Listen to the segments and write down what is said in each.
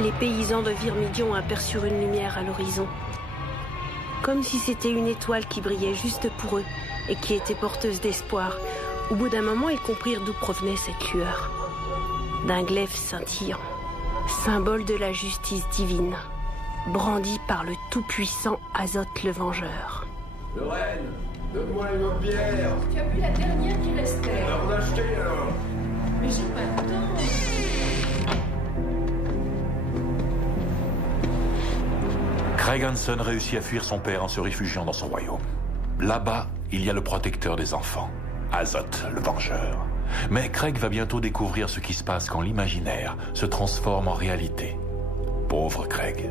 Les paysans de Virmidion aperçurent une lumière à l'horizon. Comme si c'était une étoile qui brillait juste pour eux et qui était porteuse d'espoir. Au bout d'un moment, ils comprirent d'où provenait cette lueur. D'un glaive scintillant, symbole de la justice divine, brandi par le tout-puissant Azote le Vengeur. Lorraine, donne-moi une autre bière. Tu as bu la dernière qui restait. On va en acheter alors. Mais j'ai pas de temps. Craig Hansen réussit à fuir son père en se réfugiant dans son royaume. Là-bas, il y a le protecteur des enfants, Azote le Vengeur. Mais Craig va bientôt découvrir ce qui se passe quand l'imaginaire se transforme en réalité. Pauvre Craig.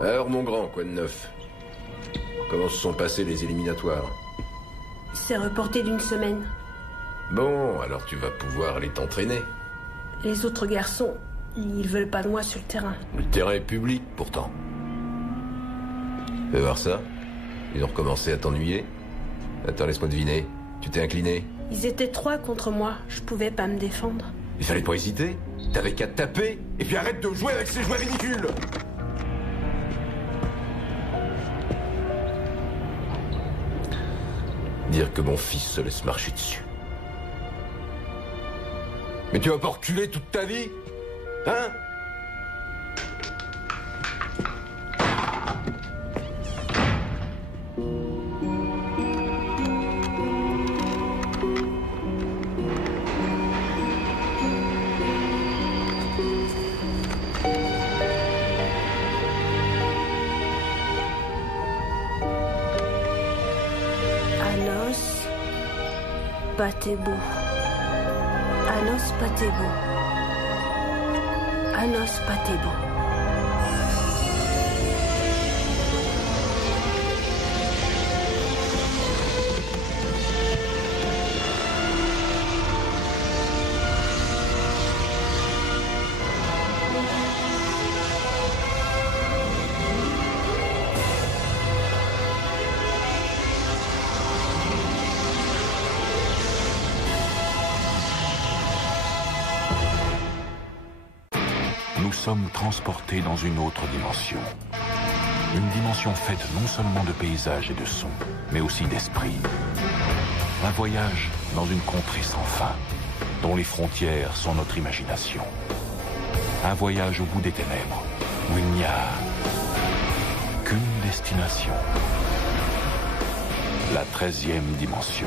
Alors mon grand, quoi de neuf? Comment se sont passés les éliminatoires? C'est reporté d'une semaine. Bon, alors tu vas pouvoir aller t'entraîner. Les autres garçons, ils veulent pas de moi sur le terrain. Le terrain est public, pourtant. Fais voir ça. Ils ont recommencé à t'ennuyer. Attends, laisse-moi deviner. Tu t'es incliné? Ils étaient 3 contre moi, je pouvais pas me défendre. Il fallait pas hésiter. T'avais qu'à te taper, et puis arrête de jouer avec ces jouets ridicules. Dire que mon fils se laisse marcher dessus. Mais tu vas pas reculer toute ta vie? Hein? Anos Patebo. Anos Patebo. Anos Patebo. Nous sommes transportés dans une autre dimension. Une dimension faite non seulement de paysages et de sons, mais aussi d'esprit. Un voyage dans une contrée sans fin, dont les frontières sont notre imagination. Un voyage au bout des ténèbres, où il n'y a qu'une destination. La 13e dimension.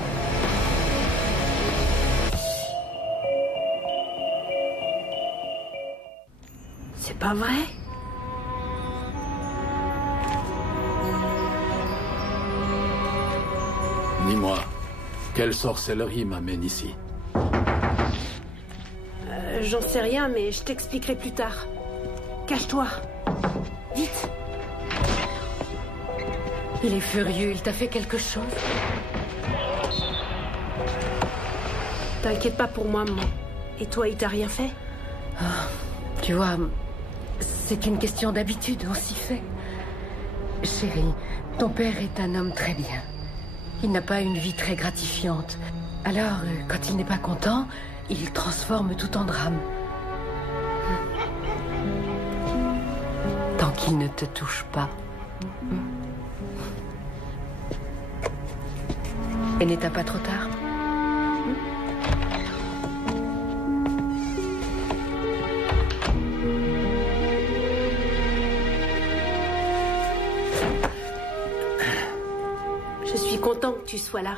C'est pas vrai? Dis-moi, quelle sorcellerie m'amène ici? J'en sais rien, mais je t'expliquerai plus tard. Cache-toi. Vite. Il est furieux, il t'a fait quelque chose? T'inquiète pas pour moi, maman. Et toi, il t'a rien fait? Tu vois, c'est une question d'habitude, on s'y fait. Chérie, ton père est un homme très bien. Il n'a pas une vie très gratifiante. Alors, quand il n'est pas content, il transforme tout en drame. Tant qu'il ne te touche pas. Et n'est-ce pas trop tard? Je suis content que tu sois là.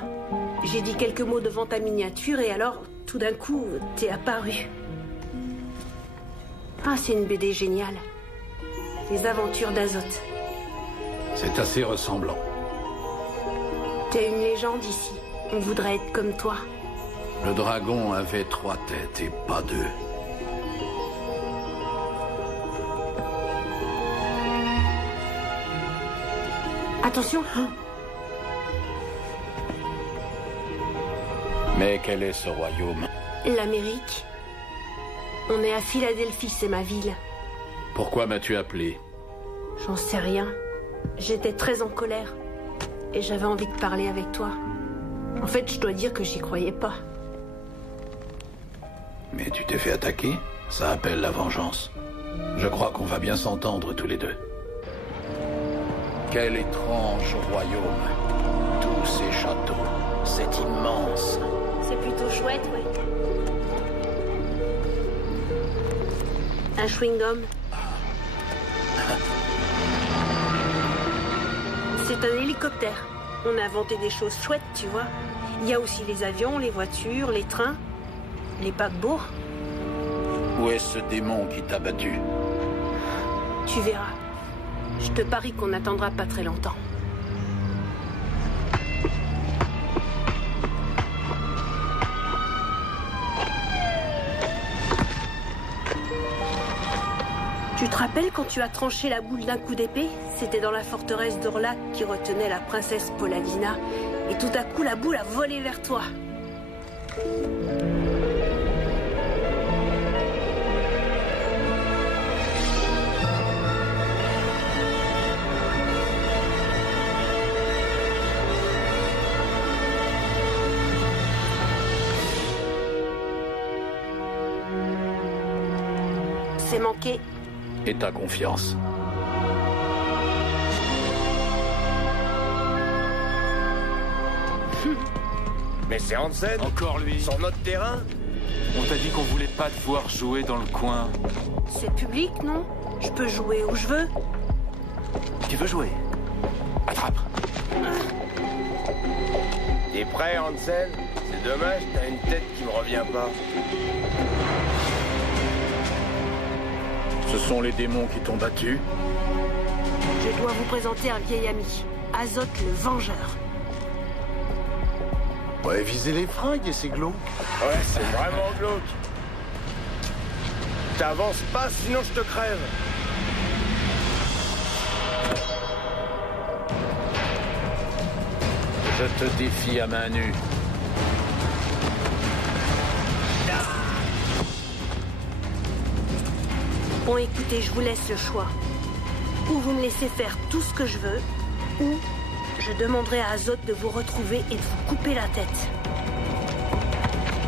J'ai dit quelques mots devant ta miniature et alors, tout d'un coup, t'es apparu. Ah, c'est une BD géniale. Les aventures d'Azote. C'est assez ressemblant. T'es une légende ici. On voudrait être comme toi. Le dragon avait 3 têtes et pas 2. Attention, hein. Mais quel est ce royaume? L'Amérique. On est à Philadelphie, c'est ma ville. Pourquoi m'as-tu appelé? J'en sais rien. J'étais très en colère. Et j'avais envie de parler avec toi. En fait, je dois dire que j'y croyais pas. Mais tu t'es fait attaquer? Ça appelle la vengeance. Je crois qu'on va bien s'entendre tous les deux. Quel étrange royaume. Tous ces châteaux. C'est immense. C'est plutôt chouette, oui. Un chewing-gum. C'est un hélicoptère. On a inventé des choses chouettes, tu vois. Il y a aussi les avions, les voitures, les trains, les paquebots. Où est ce démon qui t'a battu? Tu verras. Je te parie qu'on n'attendra pas très longtemps. Tu te rappelles quand tu as tranché la boule d'un coup d'épée? C'était dans la forteresse d'Orlac qui retenait la princesse Polagina. Et tout à coup, la boule a volé vers toi. C'est manqué. Et ta confiance? Mais c'est Hansen. Encore lui. Sur notre terrain. On t'a dit qu'on voulait pas te voir jouer dans le coin. C'est public, non? Je peux jouer où je veux. Tu veux jouer? Attrape. T'es prêt, Hansen? C'est dommage, t'as une tête qui me revient pas. Ce sont les démons qui t'ont battu? Je dois vous présenter un vieil ami. Azoth le Vengeur. Ouais, visez les fringues et c'est glauque. Ouais, c'est vraiment glauque. T'avances pas, sinon je te crève. Je te défie à main nue. Bon, écoutez, je vous laisse le choix. Ou vous me laissez faire tout ce que je veux, ou je demanderai à Azoth de vous retrouver et de vous couper la tête.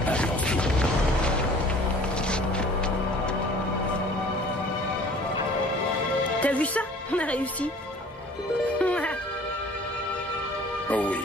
Attention. T'as vu ça? On a réussi. Oh oui.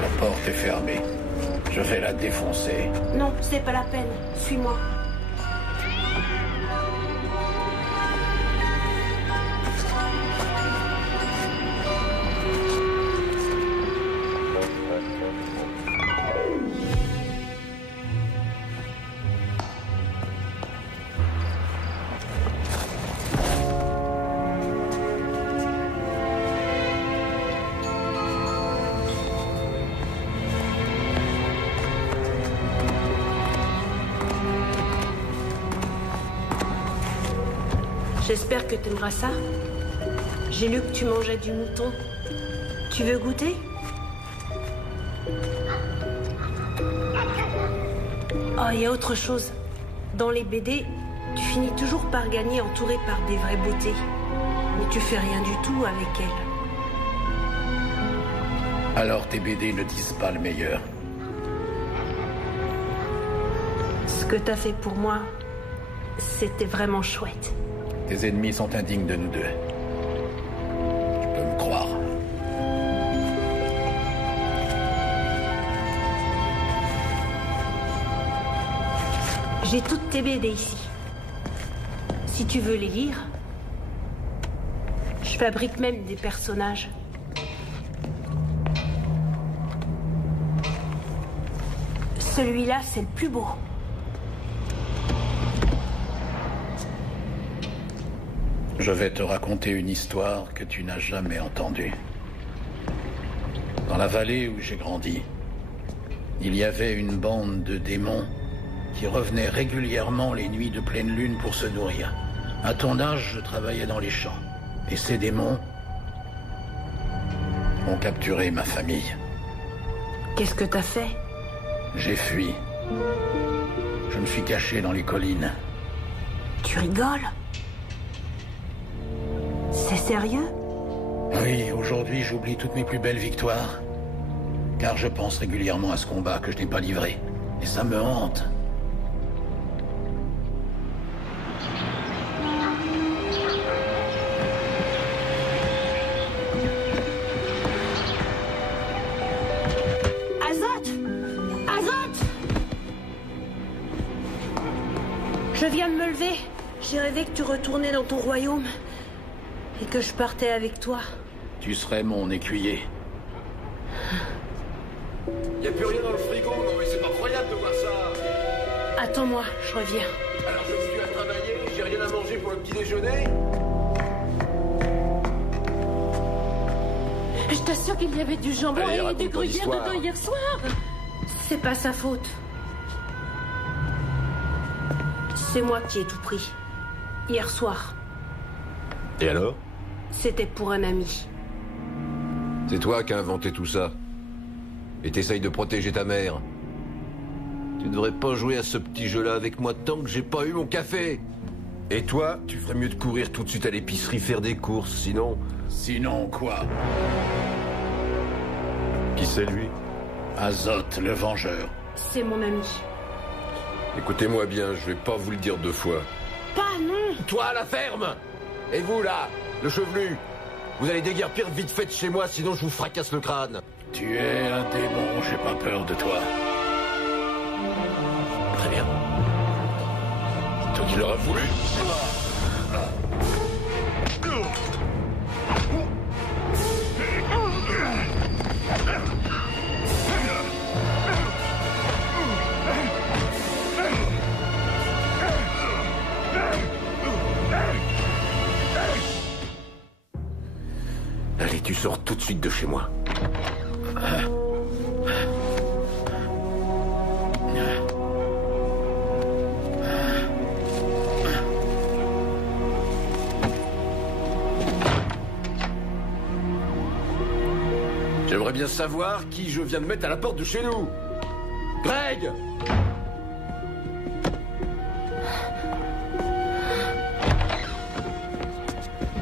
La porte est fermée. Je vais la défoncer. Non, c'est pas la peine. Suis-moi. J'espère que t'aimeras ça. J'ai lu que tu mangeais du mouton. Tu veux goûter? Oh, il y a autre chose. Dans les BD, tu finis toujours par gagner entouré par des vraies beautés. Mais tu fais rien du tout avec elles. Alors tes BD ne disent pas le meilleur. Ce que t'as fait pour moi, c'était vraiment chouette. Tes ennemis sont indignes de nous deux. Tu peux me croire. J'ai toutes tes BD ici. Si tu veux les lire, je fabrique même des personnages. Celui-là, c'est le plus beau. Je vais te raconter une histoire que tu n'as jamais entendue. Dans la vallée où j'ai grandi, il y avait une bande de démons qui revenaient régulièrement les nuits de pleine lune pour se nourrir. À ton âge, je travaillais dans les champs. Et ces démons ont capturé ma famille. Qu'est-ce que t'as fait? J'ai fui. Je me suis caché dans les collines. Tu rigoles? C'est sérieux? Oui, aujourd'hui, j'oublie toutes mes plus belles victoires. Car je pense régulièrement à ce combat que je n'ai pas livré. Et ça me hante. Je viens de me lever. J'ai rêvé que tu retournais dans ton royaume. Et que je partais avec toi. Tu serais mon écuyer. Y a plus rien dans le frigo, non mais c'est pas croyable de voir ça. Attends-moi, je reviens. Alors je me suis à travailler, j'ai rien à manger pour le petit déjeuner. Je t'assure qu'il y avait du jambon Allez, et du gruyère histoire. dedans hier soir. C'est pas sa faute. C'est moi qui ai tout pris. Hier soir. Et alors? C'était pour un ami. C'est toi qui as inventé tout ça. Et t'essayes de protéger ta mère. Tu devrais pas jouer à ce petit jeu-là avec moi tant que j'ai pas eu mon café. Et toi, tu ferais mieux de courir tout de suite à l'épicerie faire des courses, sinon... Sinon quoi? Qui c'est lui? Azoth, le vengeur. C'est mon ami. Écoutez-moi bien, je vais pas vous le dire deux fois. Pas non! Toi à la ferme! Et vous là, le chevelu! Vous allez déguerpir vite fait de chez moi, sinon je vous fracasse le crâne. Tu es un démon, j'ai pas peur de toi. Très bien. Toi qui l'auras voulu. Allez, tu sors tout de suite de chez moi. J'aimerais bien savoir qui je viens de mettre à la porte de chez nous. Greg!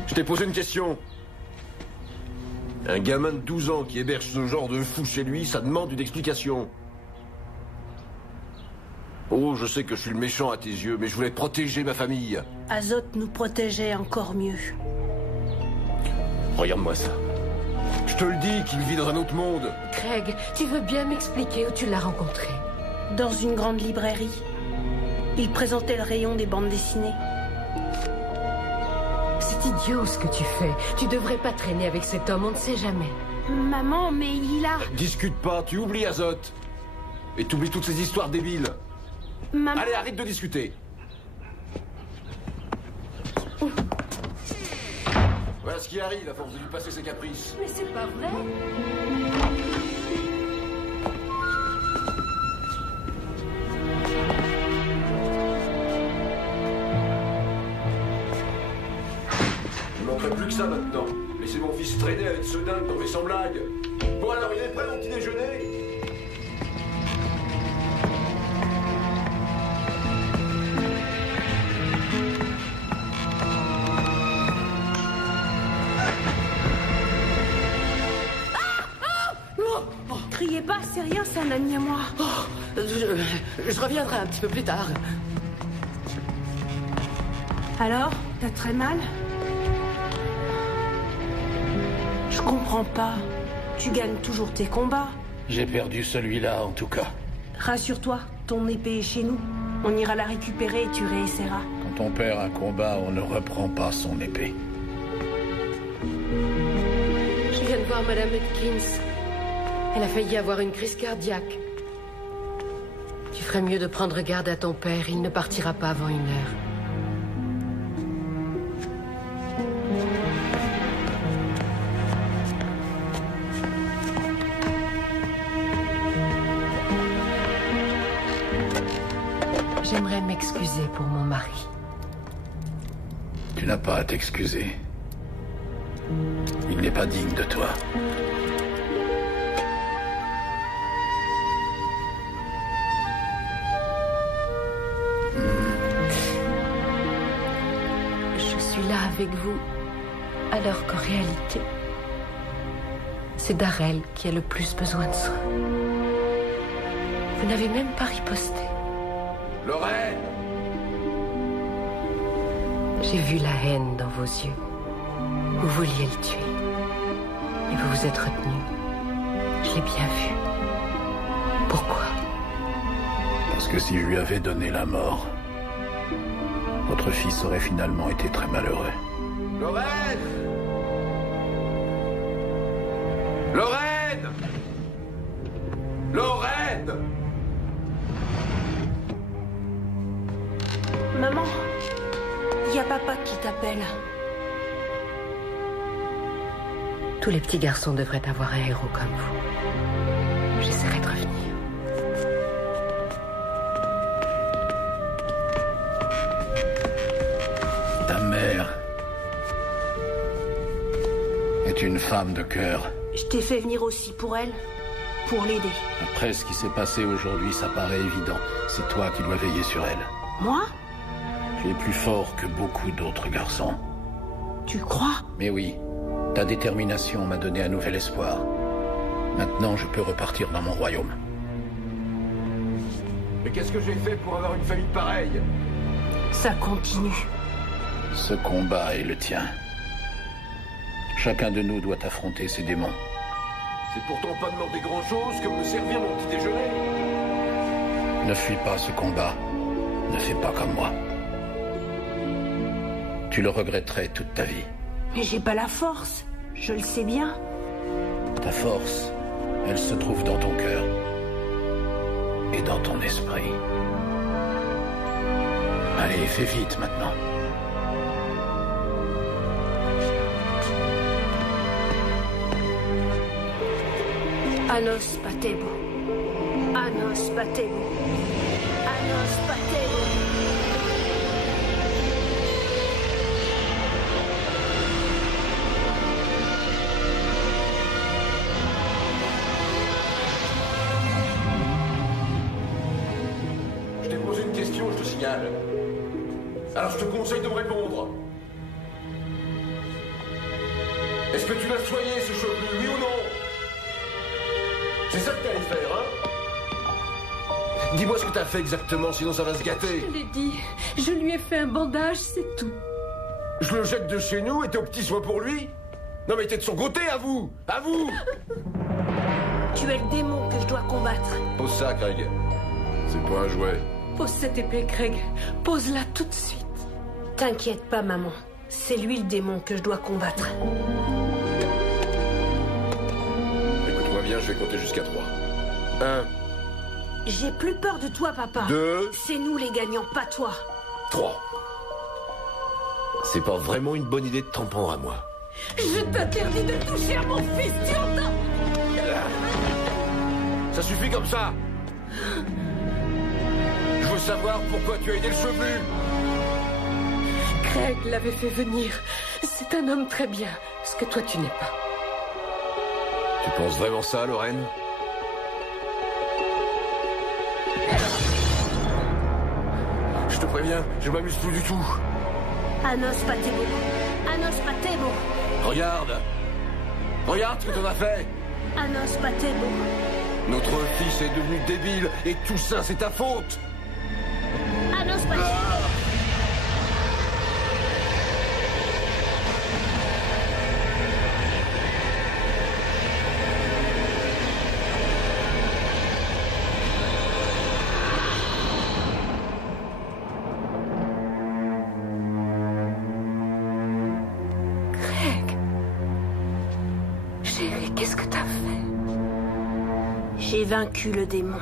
Je t'ai posé une question. Un gamin de 12 ans qui héberge ce genre de fou chez lui, ça demande une explication. Oh, je sais que je suis le méchant à tes yeux, mais je voulais protéger ma famille. Azoth nous protégeait encore mieux. Regarde-moi ça. Je te le dis qu'il vit dans un autre monde. Craig, tu veux bien m'expliquer où tu l'as rencontré? Dans une grande librairie. Il présentait le rayon des bandes dessinées. C'est idiot ce que tu fais. Tu devrais pas traîner avec cet homme, on ne sait jamais. Maman, mais il a... Discute pas, tu oublies Azoth. Et t'oublies toutes ces histoires débiles. Maman... Allez, arrête de discuter. Voilà ce qui arrive à force de lui passer ses caprices. Mais c'est pas vrai. Il manquerait plus que ça maintenant. Laissez mon fils traîner avec ce dingue, non mais sans blague. Bon alors, il est prêt mon petit déjeuner? Criez pas, c'est rien, c'est un ami à moi. Je reviendrai un petit peu plus tard. Alors, t'as très mal? Je comprends pas. Tu gagnes toujours tes combats. J'ai perdu celui-là, en tout cas. Rassure-toi, ton épée est chez nous. On ira la récupérer et tu réessayeras. Quand on perd un combat, on ne reprend pas son épée. Je viens de voir Madame Hudkins. Elle a failli avoir une crise cardiaque. Tu ferais mieux de prendre garde à ton père. Il ne partira pas avant 1 heure. J'aimerais m'excuser pour mon mari. Tu n'as pas à t'excuser. Il n'est pas digne de toi. Je suis là avec vous, alors qu'en réalité, c'est Darrell qui a le plus besoin de soins. Vous n'avez même pas riposté. Lorraine! J'ai vu la haine dans vos yeux. Vous vouliez le tuer. Et vous vous êtes retenu. Je l'ai bien vu. Pourquoi? Parce que si je lui avais donné la mort, votre fils aurait finalement été très malheureux. Lorraine! Lorraine! Lorraine! Maman, il y a papa qui t'appelle. Tous les petits garçons devraient avoir un héros comme vous. J'essaierai de revenir. Ta mère est une femme de cœur. Je t'ai fait venir aussi pour elle, pour l'aider. Après ce qui s'est passé aujourd'hui, ça paraît évident. C'est toi qui dois veiller sur elle. Moi? Tu es plus fort que beaucoup d'autres garçons. Tu crois? Mais oui, ta détermination m'a donné un nouvel espoir. Maintenant, je peux repartir dans mon royaume. Mais qu'est-ce que j'ai fait pour avoir une famille pareille? Ça continue. Ce combat est le tien. Chacun de nous doit affronter ses démons. C'est pourtant pas demander grand-chose que me servir mon petit déjeuner. Ne fuis pas ce combat. Ne fais pas comme moi. Tu le regretterais toute ta vie. Mais j'ai pas la force. Je le sais bien. Ta force, elle se trouve dans ton cœur. Et dans ton esprit. Allez, fais vite maintenant. Anos Patebo. Anos Patebo. Anos Patebo. Je t'ai posé une question, je te signale. Alors je te conseille de me répondre. Est-ce que tu l'as soigné, ce chevelu, oui ou non? C'est ça que t'allais faire, hein? Dis-moi ce que t'as fait exactement, sinon ça va se gâter. Je l'ai dit. Je lui ai fait un bandage, c'est tout. Je le jette de chez nous et t'es au petit soin pour lui? Non mais t'es de son côté, à vous! À vous! Tu es le démon que je dois combattre. Pose ça, Craig. C'est pas un jouet. Pose cette épée, Craig. Pose-la tout de suite. T'inquiète pas, maman. C'est lui le démon que je dois combattre. Écoute-moi bien, je vais compter jusqu'à 3. 1, J'ai plus peur de toi, papa. 2, C'est nous les gagnants, pas toi. 3. C'est pas vraiment une bonne idée de t'en prendre à moi. Je t'interdis de toucher à mon fils, tu entends? Ça suffit comme ça. Je veux savoir pourquoi tu as aidé le chevelu. Craig l'avait fait venir. C'est un homme très bien, ce que toi tu n'es pas. Tu penses vraiment ça, Lorraine? Je te préviens, je m'amuse plus du tout. Anos Patebo. Anos Patebo. Regarde. Regarde ce que t'en as fait. Anos Patebo. Notre fils est devenu débile et tout ça, c'est ta faute. Anos Patebo. qu'est-ce que t'as fait? J'ai vaincu le démon.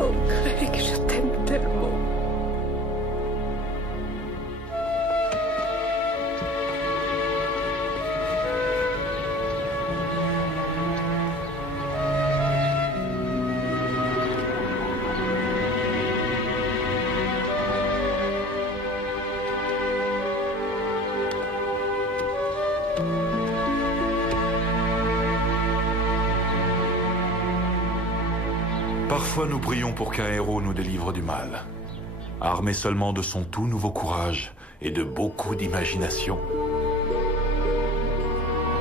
Oh, Craig, je t'aime tellement. Parfois nous prions pour qu'un héros nous délivre du mal. Armé seulement de son tout nouveau courage et de beaucoup d'imagination,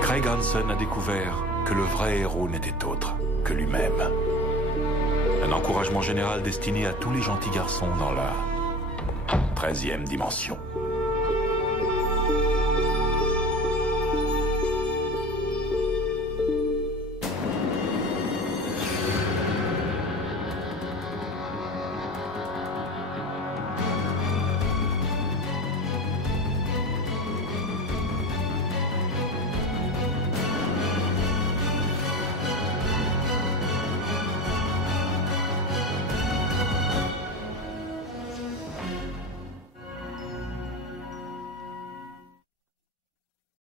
Craig Hansen a découvert que le vrai héros n'était autre que lui-même. Un encouragement général destiné à tous les gentils garçons dans la 13e dimension.